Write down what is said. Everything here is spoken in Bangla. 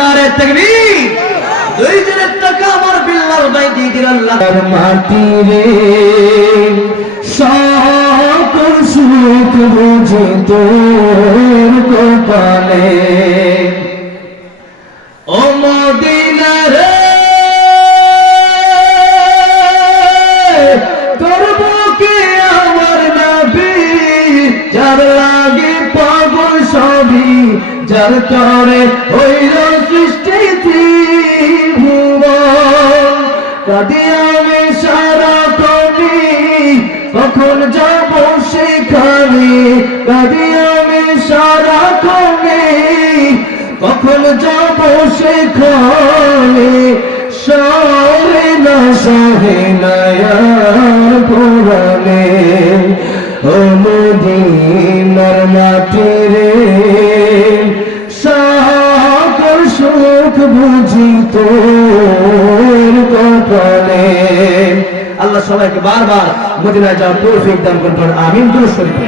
নারে তাকবীর। দুই জনের টাকা আমার বিল্লাল ভাই দিয়ে দিল আল্লাহ মাটি রে সকল সুখ বুঝে তোর কপালে ও মদিনা রে তোর বুকে আমার নবী যার লাগে পাগল সবই যার তরে হইল সৃষ্টি ত্রিভুবন কাঁদি আমি সারা কবি কখন যাব সেখানে কাঁদি আমি সারা কবি কখন যাব সেখানে সহে না সহে নয়ার পুরানে ও মদিনার মাটি রে সকল সুখ বুঝি তোর কপালে। আল্লাহ সবাইকে বারবার মদিনায় যাওয়ার তৌফিক দান করুন। আমিন। দুরূদ শরীফ।